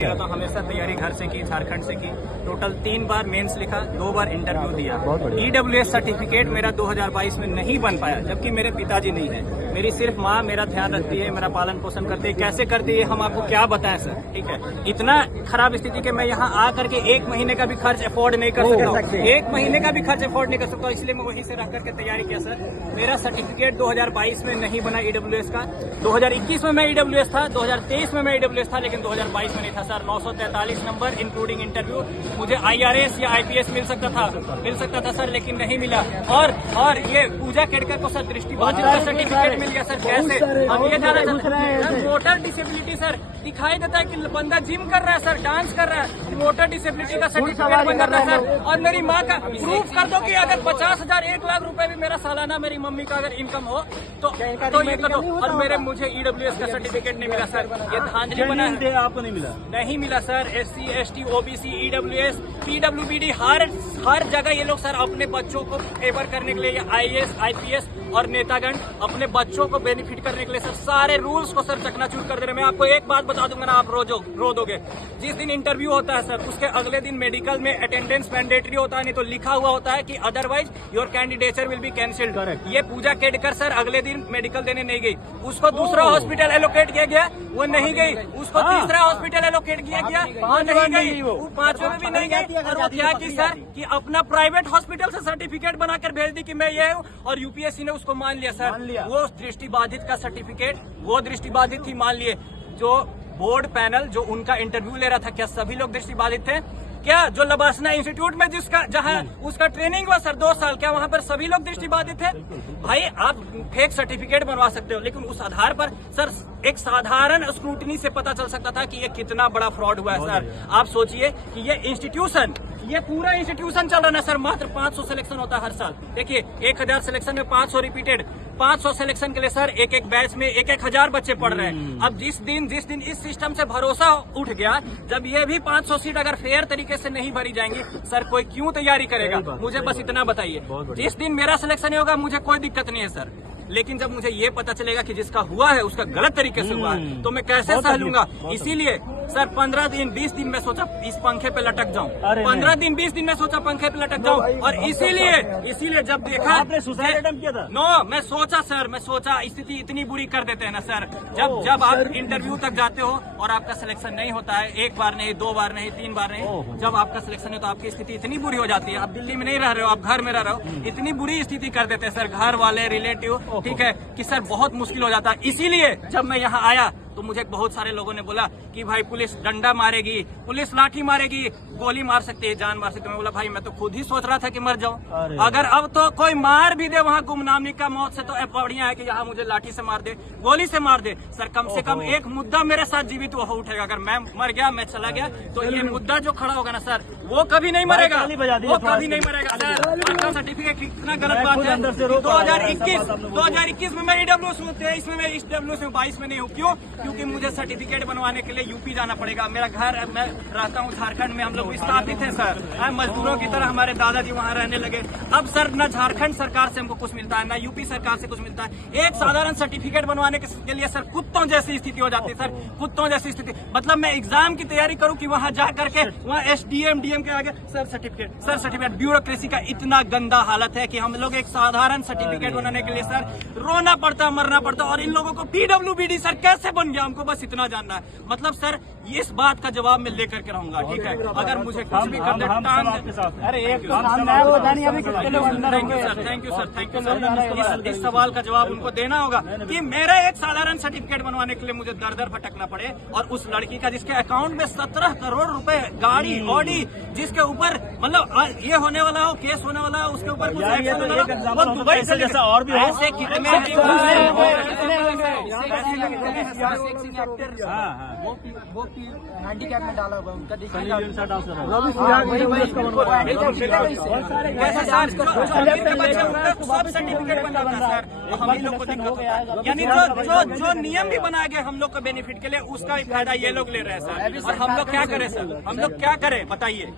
तो हमेशा तैयारी घर से की, झारखंड से की। टोटल 3 बार मेंस लिखा, 2 बार इंटरव्यू दिया। EWS सर्टिफिकेट मेरा 2022 में नहीं बन पाया, जबकि मेरे पिताजी नहीं है। मेरी सिर्फ माँ मेरा ध्यान रखती है, मेरा पालन पोषण करती है। कैसे करती है हम आपको क्या बताएं सर, ठीक है। इतना खराब स्थिति कि मैं यहाँ आकर के 1 महीने का भी खर्च अफोर्ड नहीं कर सकता हूँ। 1 महीने का भी खर्च अफोर्ड नहीं कर सकता, इसलिए मैं वहीं से रह करके तैयारी किया सर। मेरा सर्टिफिकेट 2022 में नहीं बना EWS का। 2021 में मैं EWS था, 2023 में मैं EWS था, लेकिन 2022 में नहीं था सर। 943 number including interview. मुझे IRS या IPS मिल सकता था सर, लेकिन नहीं मिला। और ये पूजा केड़कर को सर दृष्टिबाधित का सर्टिफिकेट मिल गया सर। कैसे हम ये जाना चाहते हैं, मोटर डिसेबिलिटी सर दिखाई देता है कि बंदा जिम कर रहा है सर, डांस कर रहा है, मोटर डिसेबिलिटी का सर्टिफिकेट बन जाता है सर। और मेरी माँ का प्रूफ कर दो कि अगर 50,000 1 लाख रुपए भी मेरा सालाना मेरी मम्मी का अगर इनकम हो तो ये कर दो। और मुझे EWS का सर्टिफिकेट नहीं मिला सर। ये धांधली बना है। आपको नहीं मिला sir. SC ST OBC EWS PWBD हर जगह ये लोग सर अपने बच्चों को फेवर करने के लिए, IAS IPS और नेतागण अपने बच्चों को बेनिफिट करने के लिए सर सारे रूल्स को सर चकनाचूर कर दे रहे। मैं आपको एक बात बता दूंगा ना, आप रो दोगे। जिस दिन इंटरव्यू होता है सर, उसके अगले दिन मेडिकल में अटेंडेंस मैंडेटरी होता है, नहीं तो लिखा हुआ होता है कि otherwise your candidature will be cancelled. ये पूजा केड़कर सर अगले दिन मेडिकल देने नहीं गई, उसको दूसरा हॉस्पिटल एलोकेट किया गया, वो नहीं गई। उसको तीसरा हॉस्पिटल एलोकेट किया गया, वो नहीं गई। वो 5वें में भी नहीं गई। और वो क्या की सर कि अपना प्राइवेट हॉस्पिटल से सर्टिफिकेट बनाकर भेज दी कि मैं ये हूँ, और UPSC ने उसको मान लिया सर। वो दृष्टिबाधित का सर्टिफिकेट, वो दृष्टिबाधित ही मान लिए। जो बोर्ड पैनल जो उनका इंटरव्यू ले रहा था, क्या सभी लोग दृष्टिबाधित थे? क्या जो लबासना इंस्टीट्यूट में जहाँ उसका ट्रेनिंग हुआ सर 2 साल, क्या वहाँ पर सभी लोग दृष्टिबाधित थे? भाई आप फेक सर्टिफिकेट बनवा सकते हो, लेकिन उस आधार पर सर एक साधारण स्क्रूटनी से पता चल सकता था कि ये कितना बड़ा फ्रॉड हुआ है सर। आप सोचिए कि ये पूरा इंस्टीट्यूशन चल रहा है सर। मात्र 500 सिलेक्शन होता है हर साल। देखिए 1000 सिलेक्शन में 500 रिपीटेड, 500 सिलेक्शन के लिए सर एक बैच में 1000 बच्चे पढ़ रहे हैं। अब जिस दिन इस सिस्टम से भरोसा उठ गया, जब ये भी 500 सीट अगर फेयर तरीके से नहीं भरी जाएंगी सर, कोई क्यों तैयारी करेगा? मुझे बस इतना बताइए। जिस दिन मेरा सिलेक्शन नहीं होगा मुझे कोई दिक्कत नहीं है सर, लेकिन जब मुझे ये पता चलेगा कि जिसका हुआ है उसका गलत तरीके से हुआ है, तो मैं कैसे सह लूंगा? इसीलिए सर 15 दिन 20 दिन में सोचा इस पंखे पे लटक जाऊं। 15 दिन 20 दिन में सोचा पंखे पे लटक जाऊं। और इसीलिए जब देखा आपने सुसाइड अटेम्प्ट किया था? नो, मैं सोचा स्थिति इतनी बुरी कर देते हैं ना सर। जब आप इंटरव्यू तक जाते हो और आपका सिलेक्शन नहीं होता है, 1 बार नहीं, 2 बार नहीं, 3 बार नहीं, जब आपका सिलेक्शन है तो आपकी स्थिति इतनी बुरी हो जाती है। आप दिल्ली में नहीं रह रहे हो, आप घर में रह रहे हो, इतनी बुरी स्थिति कर देते हैं सर घर वाले, रिलेटिव, ठीक है, कि सर बहुत मुश्किल हो जाता है। इसीलिए जब मैं यहाँ आया तो मुझे बहुत सारे लोगों ने बोला कि भाई पुलिस डंडा मारेगी, पुलिस लाठी मारेगी, गोली मार सकती है, जान मार सकती है। मैं बोला भाई मैं तो खुद ही सोच रहा था कि मर जाऊं। अगर अब तो कोई मार भी दे वहाँ गुमनामी का मौत से, तो बढ़िया है कि यहाँ मुझे लाठी से मार दे, गोली से मार दे सर। कम से कम एक मुद्दा मेरे साथ जीवित हो उठेगा। अगर मैं मर गया, मैं चला गया, तो ये मुद्दा जो खड़ा होगा ना सर, वो कभी नहीं मरेगा, वो कभी नहीं मरेगा सर। आपका सर्टिफिकेट कितना गलत बात है। 2021 में मैं EWS हूँ, 23 में मैं EWS हूँ, 22 में नहीं हूँ। क्यों? क्योंकि मुझे सर्टिफिकेट बनवाने के लिए यूपी जाना पड़ेगा। मेरा घर, मैं रहता हूँ झारखंड में, हम लोग विस्थापित हैं सर। मजदूरों की तरह हमारे दादाजी वहाँ रहने लगे। अब सर न झारखंड सरकार से हमको कुछ मिलता है, न यूपी सरकार से कुछ मिलता है। एक साधारण सर्टिफिकेट बनवाने के लिए सर कुत्तों जैसी स्थिति हो जाती है सर, कुत्तों जैसी स्थिति। मतलब मैं एग्जाम की तैयारी करूँ कि वहाँ जा करके वहाँ SDM DM के आगे सर सर्टिफिकेट ब्यूरोक्रेसी का इतना गंदा हालत है कि हम लोग एक साधारण सर्टिफिकेट बनाने के लिए सर रोना पड़ता, मरना पड़ता। और इन लोगों को PWBD सर कैसे बन गया, हमको बस इतना जानना है। मतलब सर इस बात का जवाब मैं लेकर के रहूंगा, ठीक है। अगर मुझे कुछ भी कर दे, थैंक यू सर। इस सवाल का जवाब उनको देना होगा कि मेरा एक साधारण सर्टिफिकेट बनवाने के लिए मुझे दर भटकना पड़े, और उस लड़की का जिसके अकाउंट में 17 करोड़ रुपए, गाड़ी ऑडी, जिसके ऊपर मतलब ये होने वाला हो, केस होने वाला हो, उसके ऊपर कुछ एक्शन होने वाला हो, दुबई से जैसा और भी ऐसे कितने वो हैंडीकैप में डाला हुआ उनका सर्टिफिकेट बना हुआ सर। हम ही लोग को दिक्कत होता है, यानी जो नियम भी बनाया गया हम लोग को बेनिफिट के लिए, उसका फायदा ये लोग ले रहे हैं सर। और हम लोग क्या करें सर, हम लोग क्या करें बताइए।